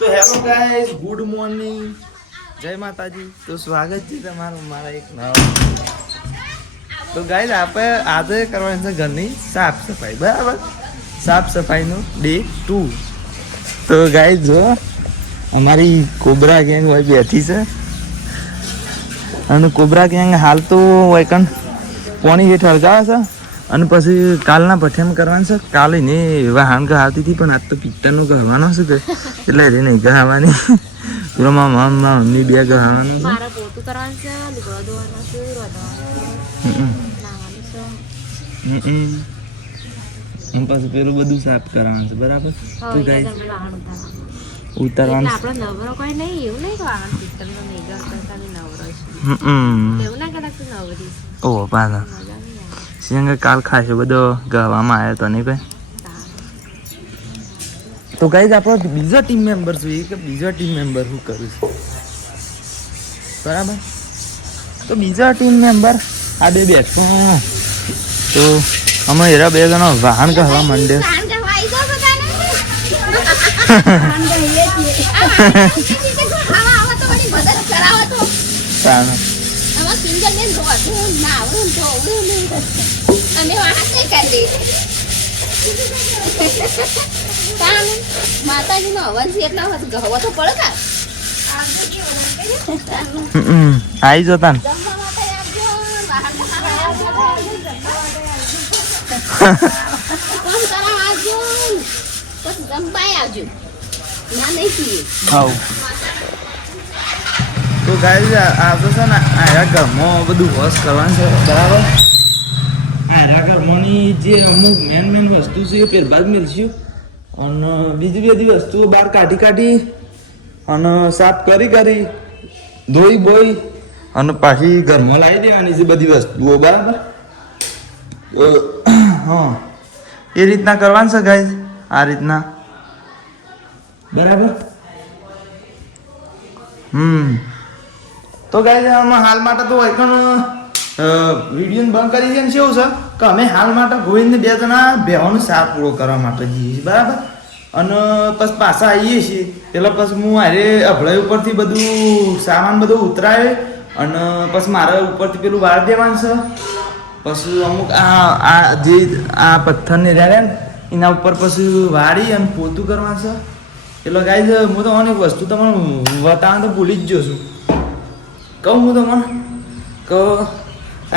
તો hello guys, good morning, જય માતાજી. તો સ્વાગત છે તમારું મારા એક નવા. તો ગાઈસ આપણે આજે કરવાની છે ઘરની સાફ સફાઈ, બરાબર. સાફ સફાઈનો ડે 2. તો ગાઈસ જો અમારી કોબરા ગેંગ હોય બેઠી છે અને કોબરા ગેંગ હાલ તો વૈકન પાણી હેઠ હળગાવે છે અને પછી કાલના પઠેમ કરવાનું છે. કાલે ને એવા હાંગ આવતી હતી પણ આજ તો પિત્તરનું ગહવાનો છે એટલે એ નહીં ગહાવાની. પેલો મમ્મી બે ગહાવાનું છે. મારા પોતું કરવાનું છે, લુગડો ધોવાનો છે, પછી પેલું બધું સાફ કરવાનું છે, બરાબર. તો ગાઈસ ઉતારવાનું આપણે નવરો કોઈ નહીં, એવું નહીં કે વાહન પિત્તરનો નહીં ગયો નવરો એવું ના કદાચ નવરી ઓહો પાછા સિંગ કાલ ખાશે બધો ગવામાં આવ્યો તો નહીં કઈ. તો ગાઈસ આપણો બીજો ટીમ મેમ્બર જોઈએ કે બીજો ટીમ મેમ્બર શું કરું છું, બરાબર. તો બીજા ટીમ મેમ્બર આ બે બેઠા તો અમે એરા બે જણા વાહન કહેવા માંડે. માતાજી નો અવાજ એટલા ગહવા તો પડે કા આવી જતા ને તો ગાઈસ આ તો છે ને આયા ઘરમાં બધું વોશ કરવાનું છે, બરાબર. આયા ઘરમાંની જે અમુક મેન વસ્તુ છે એ પહેરબાદ મળશું અને બીજી બધી વસ્તુઓ બહાર કાઢી અને સાફ કરી ધોઈ બોઈ અને પાછી ઘરમાં લાવી દેવાની છે બધી વસ્તુઓ, બરાબર. હા એ રીતના કરવાનું છે ગાઈસ, આ રીતના, બરાબર. તો ગાઈસ આમાં હાલ માટે તો એકણ વિડીયો બંધ કરી છે ને કેવું છે કે અમે હાલ માટે ગોવિંદને બે જણા બેવાનો સાર પૂરો કરવા માટે જઈએ છીએ, બરાબર. અને પછી પાછા આવીએ છીએ પેલા પછી હું મારે અભળાઈ ઉપરથી બધું સામાન બધું ઉતરાય અને પછી મારે ઉપરથી પેલું વાળ દેવાનું છે. પછી અમુક આ જે આ પથ્થરને રહ્યા ને એના ઉપર પછી વાળી અને પોતું કરવાનું છે. એટલે ગાઈસ હું તો અનેક વસ્તુ તમને બતાવવાનું તો ભૂલી જ ગયો છું. કહું હું તમને કહો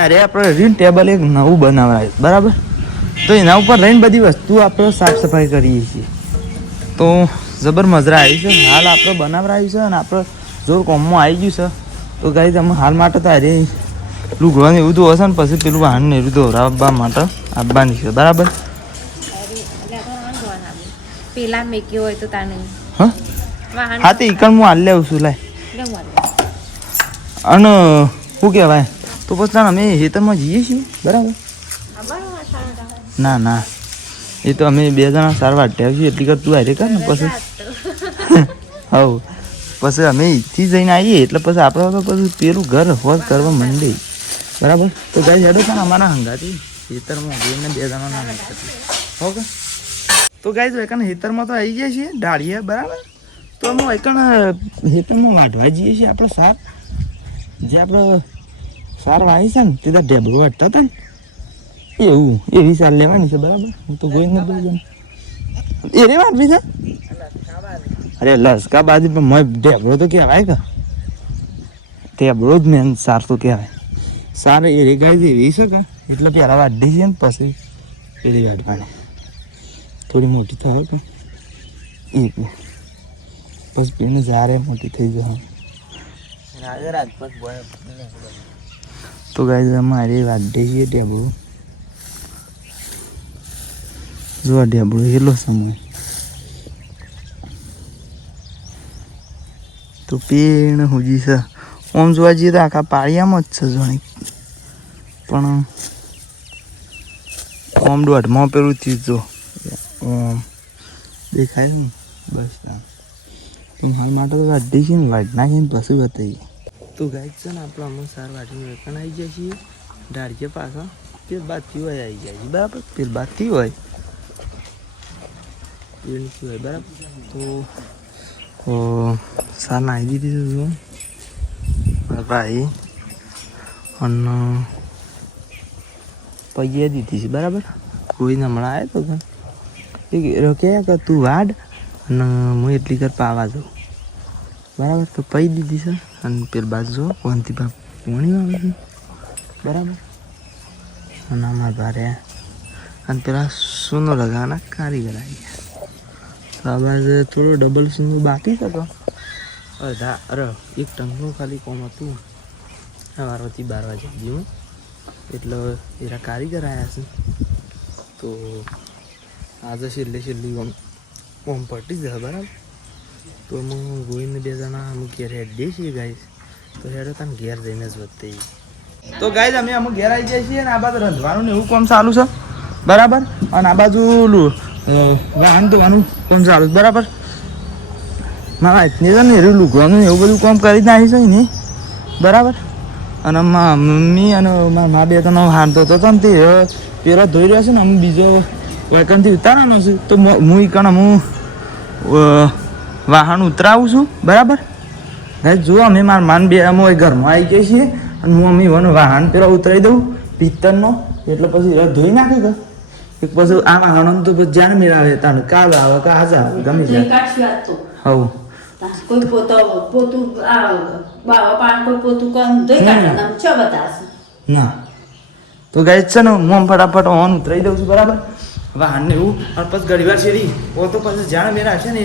અરે આપણે રીન ટેબલ એક નવું બનાવડાય, બરાબર. તો એના ઉપર લઈને બધી વસ્તુ આપણે સાફ સફાઈ કરીએ છીએ. તો જબર મજા આવી છે. હાલ આપણે બનાવડાવ્યું છે અને આપણે જોર કોમમાં આવી ગયું છે. તો ગાઈસ અમે હાલ માટે તો અરે લુગડવાનું એવું તો હશે ને પછી પેલું વાહન ને એવું ધોરાવવા માટે આપવાની છે, બરાબર. પેલા મેક્યો હોય તો તાને હા તો ઈકણ હું હાલ લેવું છું લાય. અને શું કહેવાય તો પછી અમે હેતરમાં જઈએ છીએ, બરાબર. ના એ તો અમે બે જણા સાર વાટ્યા છીએ એટલી કર તું હારે કર ને પછી હવ પછી અમે અહીંથી જઈને આવીએ એટલે પછી આપણે તો પછી પેલું ઘર હોશ કરવા માંડીએ, બરાબર. તો ગાઈસ હેડો છે ને અમારા હંગાથી હેતરમાં બેને બે જણા ના ઓકે. તો ગાઈસ એકણ હેતરમાં તો આવી ગયા છીએ ડાળીએ, બરાબર. તો અમે એકણ હેતરમાં વાઢવા જઈએ છીએ આપણે સાર જે આપણે સાર વાવી છે ને તે તો ઢેબરો વાટતા હતા ને એવું એવી સાર લેવાની છે, બરાબર. હું તો ગઈ નથી એ રે વાટવી છે. અરે લસકા બાજુ પણ મય ઢેબરો તો કહેવાય કે ઢેબરો જ મેન સાર તો કહેવાય. સાર એ રે ગાય એવી છે કે એટલે પહેલાં વાઢી છે ને પછી પેલી વાટવાની થોડી મોટી થાય કે એ પછી પેને જારે મોટી થઈ જાય. તો ગાય અમારે વાઢી છીએ ઢેબરો. જો ઢેબરો હેલો સમય તો પેણ હુજી છે. આમ જોવા જઈએ તો આખા પાળિયામાં જ છે જોણી પણ આમ દોઢમાં પેલું ચીજો આમ દેખાય ને બસ. હાલ માટે તો વાઢી છે ને વાઢ નાખીને પછી બતાવીએ. તો ગાય છે ને આપણે અમુક સાર વાઢીને વેકણ આવી જાય છીએ ઢાળીએ પાછા પેલ બાદથી હોય આવી જાય છે, બરાબર. પેલ બાદથી હોય પેલ સિવાય, બરાબર. તો તો સા નાહી દીધી છે તું મારા ભાઈ અને પૈયે દીધી છે બરાબર. કોઈને હમણાં આવ્યો તો એ કહે કે તું વાડ અને હું એટલી કર પાવા જાઉં બરાબર. તો પૈ દીધી છે અને પેલી બાજુ જો કોનથી બાપ પોણી આવે છે બરાબર. અને અમારા ભારે અને પેલા સોનો લગાવવાના કારીગર આવી ગયા. તો આ બાજુ થોડું ડબલ સોનું બાકી છે તો અડધા અરે એક ટંકનું ખાલી કોમ હતું સવારથી 12 વાગે જેવું એટલે એરા કારીગર આવ્યા છે. તો આજે છેલ્લી ઓમ પટી જાય બરાબર. તો હું ગોઈને 2 જણા અમુક ઘેર હેડીએ છીએ ગાઈસ. તો હેડો તને ઘેર જઈને જ વધતી. તો ગાઈસ અમે અમુક ઘેર આવી જાય છીએ અને આ બાજુ રંધવાનું ને એવું કામ ચાલુ છે બરાબર. અને આ બાજુ વાહન ધોવાનું કામ ચાલુ છે બરાબર. મારા એટલી છે ને એવું લુગવાનું એવું બધું કામ કરી નાખી છે ને બરાબર. અને મારા મમ્મી અને મારા મા 2 ત્રણ હાથ ધોતો હતો ને તે પેલો ધોઈ રહ્યો છે ને અમે બીજો વાયકણથી ઉતારવાનો છું. તો હું હું વાહન ઉતરાવું છું બરાબર. ગાઈસ જુઓ અમે મારા માન 2 અમે ઘરમાં આવી જઈએ છીએ અને હું અમે વાહન પેલો ઉતરાવી દઉં પિત્તરનો એટલે પછી ધોઈ નાખી દઉં. એક પછી આ વાહન તો જ્યાં મેળાવે તાને કાલ આવે કે આજે આવે ગમે ત્યાં હવ કોઈ પોતું બાવા પાણ કોઈ પોતું કમ ધોઈ કાઢે તમે ચો બતાવશે ના. તો ગાઈસ છે ને હું ફટાફટ ઓન ઉતરાવી દઉં છું બરાબર વાહનને એવું. અને પછી ઘણી વાર શેરી તો પછી જાણ મેળા છે ને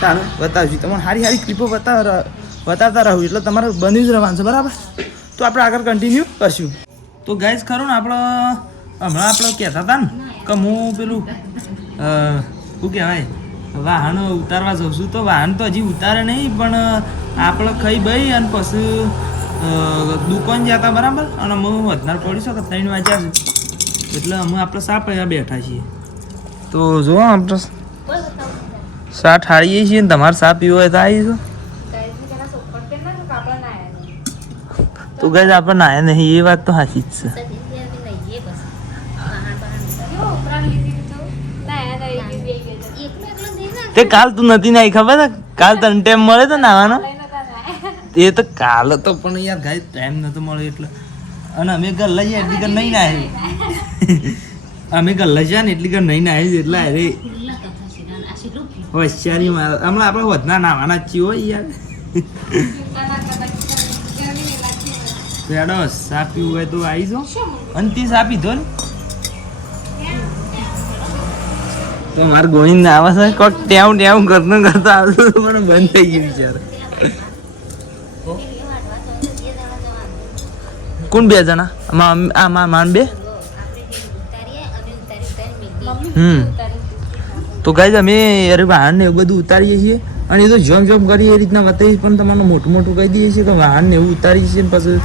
તાનું બતાવશું તમને સારી ક્લિપો બતાવતા રહું એટલે તમારે બન્યું જ રહેવાનું છે બરાબર. તો આપણે આગળ કન્ટિન્યુ કરશું. તો ગાઈસ ખરું ને આપણે હમણાં આપણે કહેતા હતા ને કે હું પેલું શું કહેવાય વાહન ઉતારવા જઉં છું. તો વાહન તો હજી ઉતારે નહીં પણ આપણે ખાઈ બઈ અને પછી દુકાન જતા બરાબર. અને અમે વધનાર પડી શકે 3 વાગ્યા છે એટલે અમે આપણે સાપ અહીંયા બેઠા છીએ. તો જો આપણે સા ઠાળીએ છીએ ને તમારે સા પીવો હોય તો આવીશું. તો ગાઈસ આપણે નાયા નહીં એ વાત તો સાચી જ છે. તે કાલ તું નથી નાઈ ખબર ને કાલ તને ટાઈમ મળે તો નાવાનો એ તો કાલ તો પણ યાર ગાઈસ ટાઈમ નતો મળે એટલે. અને અમે ઘર લઈએ એટલી ઘર નહીં નાહી અમે ઘર લઈ જાય ને એટલી ઘર નહીં નાહી એટલે અરે હોશિયારી મારે હમણાં આપણે વધના નાવાના જ છીએ હોય યાર. રેડો સા પીવું હોય તો આવી જાઓ અને તે સા પીધો ને તો મારે ગોવિંદ આવે છે કોક ટેવ કરતા આવતું પણ બંધ થઈ ગયું બિચારા. કોણ 2 જણા આ માન 2 તો ગાઈસ અમે અરે વાહન ને એવું બધું ઉતારીએ છીએ અને એ તો જોમ કરીએ એ રીતના બતાવીએ પણ તમને મોટું કહી દઈએ છીએ કે વાહન ને એવું ઉતારીએ છીએ પછી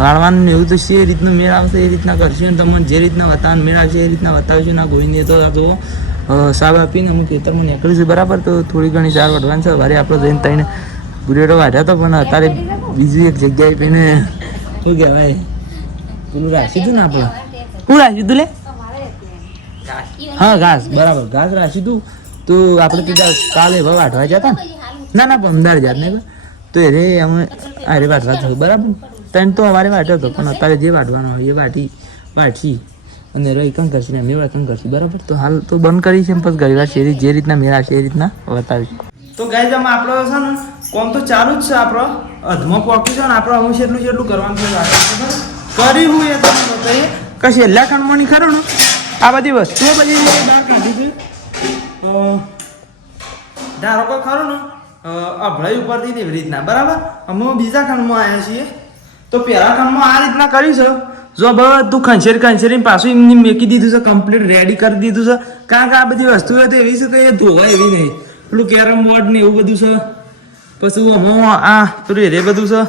વાળવાનું ને એવું તો છે એ રીતનું મેળ આવશે એ રીતના કરશે અને તમને જે રીતના વાતાવરણ મેળ આવશે એ રીતના બતાવશે ના ગોઈને તો આ જુઓ સાબ આપીને અમુક ખેતરમાં નીકળ્યું છે બરાબર. તો થોડી ઘણી સાર વઢવાની છે. વારે આપણે જઈને તઈને બુરેટો વાઢ્યા તો પણ અત્યારે બીજી એક જગ્યાએ પીને શું કહેવાય પેલું રાખ્યું હતું ને આપણે શું રાખ્યું હતું લે હા ઘાસ બરાબર ઘાસ રાખ્યું હતું. તો આપણે કીધા કાલે વાઢવા જતા ને ના 15 હજાર ને તો એ રે અમે અરે વાઢવા થયું બરાબર. તને તો અવારે વાઢ્યો હતો પણ અત્યારે જે વાઢવાનો હોય એ વાઢી અને રહી કંઈ કરશે ને અમે કંઈ કરશું બરાબર. તો હાલ તો બંધ કરી છે પછી ઘણી વાર શેરી જે રીતના મેળા છે એ રીતના બતાવીશ. તો ગાઈસ આમાં આપણો છે ને કોમ તો ચાલુ જ છે આપણો અધમો પોકી છે ને આપણે હું જેટલું કરવાનું છે કરી હું એ તમને બતાવીએ કે છેલ્લા ખંડમાંની ખરો ને આ બધી વસ્તુઓ બધી બહાર કાઢી છે. ધારો કે ખરું ને અભળાઈ ઉપરથી એવી રીતના બરાબર. અમે બીજા ખંડમાં આવ્યા છીએ તો પહેલા ખંડમાં આ રીતના કર્યું છે. જો બધું ખંચેરી પાછું એમને મેકી દીધું છે કમ્પ્લીટ રેડી કરી દીધું છે. કારણ કે આ બધી વસ્તુઓ તો એવી છે કે એ ધોવાય એવી નહીં. પેલું કેરમ બોર્ડ ને એવું બધું છે પછી આ પેલું એ બધું છે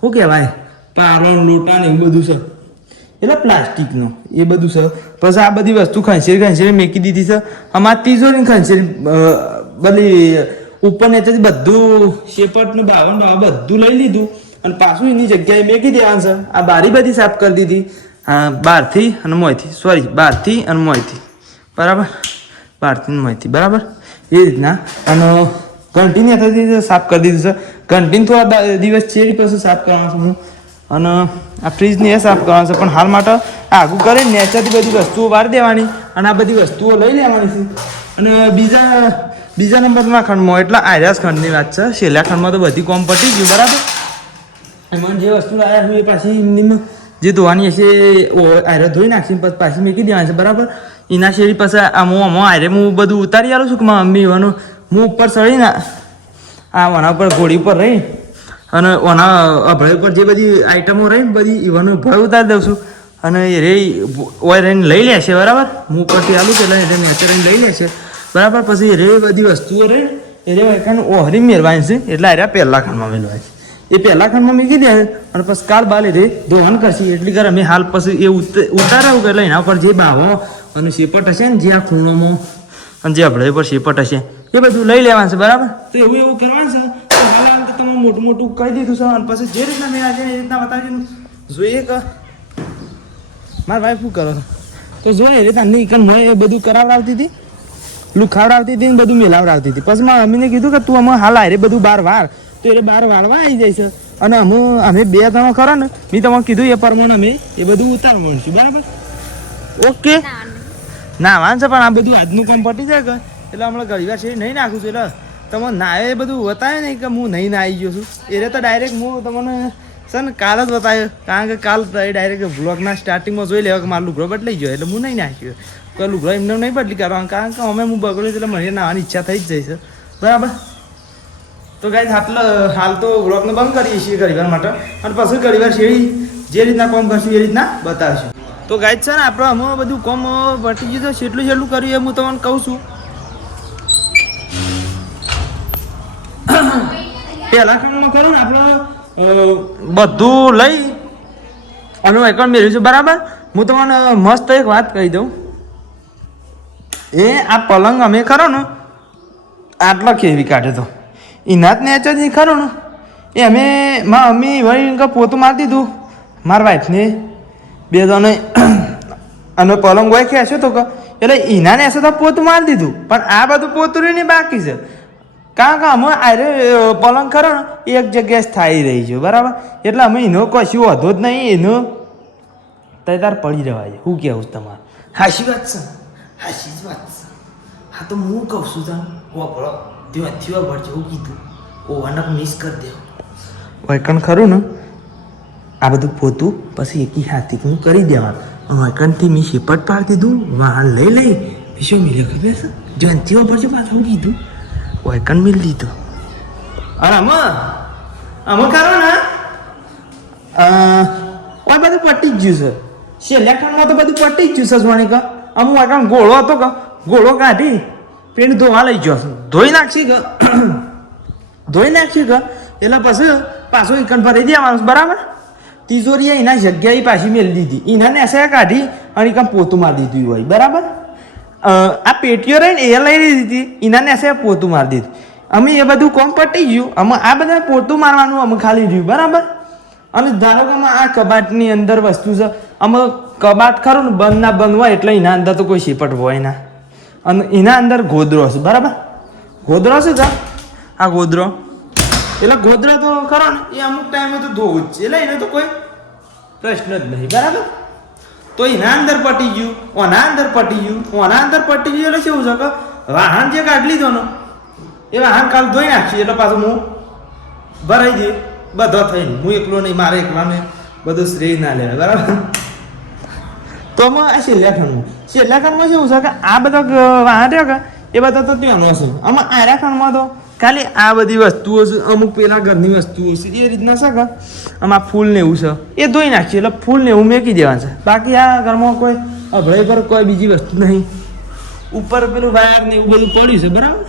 શું કહેવાય પારણ લોટા ને એવું બધું છે એટલે પ્લાસ્ટિકનો એ બધું છે. પછી આ બધી વસ્તુ ખંચેરી મેકી દીધી છે. અમારે તિજોરી ખંચેરી બધી ઉપર નીચેથી બધું શેપટનું બાવન બધું લઈ લીધું અને પાછું એની જગ્યાએ મેકી દેવાનું છે. આ બારી બધી સાફ કરી દીધી બહારથી અને બહારથી અને મોંથી બરાબર બહારથી અને મોંથી બરાબર એ રીતના. અને ઘંટીની અથાથી સાફ કરી દીધું છે. ઘંટીને થોડા દિવસ ચેરી પછી સાફ કરવાનું છે હું. અને આ ફ્રીજને એ સાફ કરવાનું છે. પણ હાલ માટે આગું કરીને નેચાથી બધી વસ્તુઓ વાળી દેવાની અને આ બધી વસ્તુઓ લઈ લેવાની છે. અને બીજા નંબરના ખંડમાં એટલે આર્યાસ ખંડની વાત છે. છેલ્લા ખંડમાં તો બધી કોમ પટી ગયું બરાબર. એમાં જે વસ્તુ લાવ્યા હું એ પાછી એમની જે ધોવાની હશે આયરે ધોઈ નાખીને પછી પાછી મૂકી દેવાની છે બરાબર. એના શેરી પછી આમાં આયરે હું બધું ઉતારી આવું છું કે મારા મમ્મી એવાનું હું ઉપર ચડીને આ ઓના ઉપર ઘોડી ઉપર રહી અને ઓના અભળ ઉપર જે બધી આઈટમો રહી ને બધી એવાનું ભળ ઉતારી દઉં છું. અને એ રે ઓય રહીને લઈ લેશે બરાબર. હું ઉપરથી આલું કે એટલે મેચર રહીને લઈ લેશે બરાબર. પછી રે બધી વસ્તુઓ રહી એ રે કારણ ઓહરી મેળવાની છે એટલે આર્યા પહેલા ખંડમાં મેળવાય છે. એ પહેલા ખંડમાં મૂકી દે અને પછી કાલ બાલે રે ધોવાન કરશે એટલી કર અમે હાલ પછી એ ઉતારાવું કે એટલે એના ઉપર જે બાવો અને શેપટ હશે ને જે આ ખૂણોમાં અને જે અભળે ઉપર શેપટ હશે એ બધું લઈ લેવાનું છે બરાબર. તો એવું કરવાનું છે. હાલ તો તમે મોટું મોટું કહી દીધું છે અને પછી જે રીતના મેં આજે એ રીતના બતાવી જોઈએ કે મારા ભાઈ શું કરો તો જોઈએ એ રીતના નહીં કે મેં એ બધું કરાવડાવતી હતી લુખાવડાવતી હતી ને બધું મેલાવડાવતી હતી. પછી મારા મમ્મીને કીધું કે તું અમે હાલ આરે બધું બાર વાર તો એ બાર વાળવા આવી જાય છે. અને અમે 2 જણો ખરા ને મેં તમને કીધું એ પ્રમાણે અમે એ બધું ઉતારવાનું છું બરાબર. ઓકે ના વાંચે પણ આ બધું આજનું કામ પટી જાય કે એટલે હમણાં ઘણી વાર છે નહીં નાખું છું. એટલે તમે નાય એ બધું બતાવે નહીં કે હું નહીં નાહી ગયો છું એ તો ડાયરેક્ટ હું તમને છે ને કાલ જ બતાવ્યો. કારણ કે કાલ ડાયરેક્ટ બ્લોગના સ્ટાર્ટિંગમાં જોઈ લેવા કે મારો લુગડો બદલાઈ ગયો એટલે હું નહીં નાખ્યો. કોઈ લુગડો એમને નહીં બદલી કરવાનું કારણ કે અમે હું બગડ્યું એટલે મને નાવાની ઈચ્છા થઈ જ જાય છે બરાબર. તો ગાઈસ હાલ તો બ્લોગને બંધ કરીએ છીએ ઘણીવાર માટે અને પછી ઘણીવાર શેરી જે રીતના કામ કરશું એ રીતના બતાવશું. તો ગાઈસ છે ને આપણે અમે બધું કામ પટી ગયું તો જેટલું કર્યું એ હું તમને કહું છું. પહેલા કામમાં કરું ને આપણે બધું લઈ અને એકાઉન્ટ મેળવ્યું છે બરાબર. હું તમને મસ્ત એક વાત કહી દઉં. એ આ પલંગ અમે ખરો ને આટલા કેવી કાઢે તો ઇનાત ને જ ખરો ને એ અમે મારા મમ્મી વળી પોતું મારી દીધું મારા વાઈફને 2 જણે અને પલંગ હોય ખેંચ્યો તો એટલે ઈનાને એસે તો પોતું મારી દીધું પણ આ બધું પોતું રહીને બાકી છે. કારણ કે અમે આરે પલંગ ખરો ને એક જગ્યાએ સ્થાયી રહી છે બરાબર. એટલે અમે એનો કશું વધો જ નહીં એનો તૈયાર પડી રહેવાય છે. શું કહેવું તમારે? હાશી વાત છે હાશી જ વાત છે. હા તો હું કહું છું તને વાપરો થયો પડશે હું કીધું ઓવાનક મિસ કરી દે વૈકણ ખરું ને આ બધું પોતું પછી એકી હાથી હું કરી દેવાનું. વૈકણથી મેં શેપટ પાડી દીધું વાહન લઈ શું મિલે ખબર છે જયંતીઓ પડશે પાછું કીધું વૈકણ મિલ દીધું. અરે અમે ખરો ને આ બધું પટી જ ગયું છે. છેલ્લા ખાંડમાં તો બધું પટી જ ગયું છે જોવાની કા અમુક વૈકણ ગોળો હતો કે ગોળો કાઢી પેટ ધોવા લઈ ગયો ધોઈ નાખશી કે એટલે પછી પાછું એકન ભરી દેવાનું બરાબર. તિજોરી એના જગ્યાએ પાછી મેળી દીધી એના નેસે કાઢી અને કામ પોતું મારી દીધું હોય બરાબર. આ પેટીઓ રહીને એ લઈ લીધી એના નેસે પોતું મારી દીધું. અમે એ બધું કોમ પટી ગયું અમે આ બધા પોતું મારવાનું અમે ખાલી રહ્યું બરાબર. અને ધારો કે આ કબાટની અંદર વસ્તુ છે અમે કબાટ ખરું ને બંધ ના બંધ હોય એટલે એના અંદર તો કોઈ શેપટ હોય ના અને એના અંદર ગોદરો છે બરાબર. ગોદરો છે કે આ ગોદરો એટલે ગોદરા તો ખરો ને એ અમુક ટાઈમે તો ધોવું જ છે એટલે એને તો કોઈ પ્રશ્ન જ નહીં બરાબર. તો એના અંદર પટી ગયું ઓના અંદર પટી ગયું એટલે શું છે કે વાહન જે કાઢી લીધો ને એ વાહન કાલ ધોઈ નાખશું એટલે પાછું હું ભરાઈ દઈએ બધો થઈને હું એકલો નહીં મારે એકલાને બધું શ્રેય ના લેવાય બરાબર. તો અમે આ છેલ્લા ખંડમાં શું છે કે આ બધા વાહન રહ્યો કે એ બધા તો ત્યાંનો છે. આમાં આર્યા ખંડમાં તો ખાલી આ બધી વસ્તુઓ છે અમુક પેલા ઘરની વસ્તુઓ છે એ રીતના છે કે આમાં ફૂલ ને એવું છે એ ધોઈ નાખીએ એટલે ફૂલ ને એવું મેકી દેવાનું છે. બાકી આ ઘરમાં કોઈ અભળે પર કોઈ બીજી વસ્તુ નહીં. ઉપર પેલું વાયર ને એવું બધું પડ્યું છે બરાબર.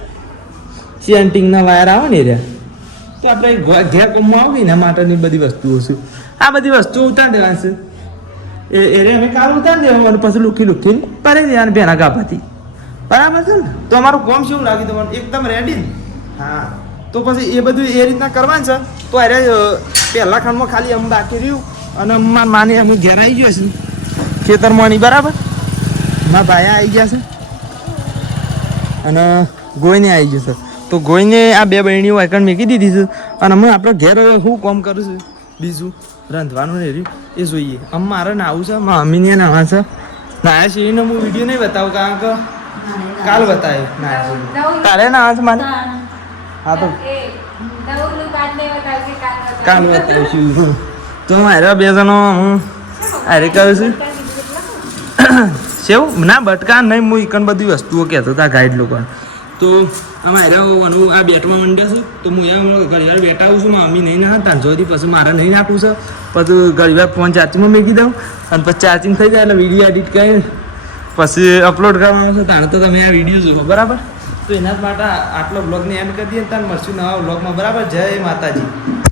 સેન્ટિંગના વાયર આવે ને રહ્યા તો આપણે ઘેર કામમાં આવે એના માટેની બધી વસ્તુઓ છે. આ બધી વસ્તુઓ ઉતારી દેવાની છે એ અમે કાલ ઉતારી દેવાનું પછી લુખીને પરી દેવાનું બેના ગાભાથી બરાબર છે ને. તો અમારું કોમ શું લાગ્યું તમારું એકદમ રેડી ને હા. તો પછી એ બધું એ રીતના કરવાનું છે. તો અરે પહેલા ખંડમાં ખાલી અમે બાકી રહ્યું અને માને અમે ઘેર આવી ગયો છે ખેતરમાંની બરાબર. મારા ભાઈ આવી ગયા છે અને ગોઈને આવી ગયો છે તો ગોઈને આ બે બહેણીઓ આઈકન મેકી દીધી છે અને અમે આપણે ઘેર હવે શું કામ કરું છું બીજું રાંધવાનું ને રહ્યું એ જોઈએ આમ મારે નાવું છે મારા મમ્મીને નાવા છે નાયા છે એને હું વિડીયો નહીં બતાવું કારણ કે કાલ બતાવ્યો નાયા છે કાલે નાવા છે મારે હા તો કાલ બતાવીશું તો મારા બે જણો હું અરે કહું છું સેવ ના બટકા નહીં હું એકન બધી વસ્તુઓ કહેતો હતા ગાઈડ લોકો તો અમારે આ બેટમાં મંડ્યા છે તો હું અહીંયા ઘણી વાર બેઠા આવું છું મમ્મી નહીં ના હતા જોથી પછી મારે નહીં નાખવું છે પછી ઘણી વાર ફોન ચાર્જિંગમાં મૂકી દઉં અને પછી ચાર્જિંગ થઈ જાય એટલે વિડીયો એડિટ કરીને પછી અપલોડ કરવાનું છે તાણે તો તમે આ વિડીયો જુઓ બરાબર તો એના જ માટે આટલો બ્લોગને એન્ડ કરી દઈએ તાર મળશું નવા બ્લોગમાં બરાબર જય માતાજી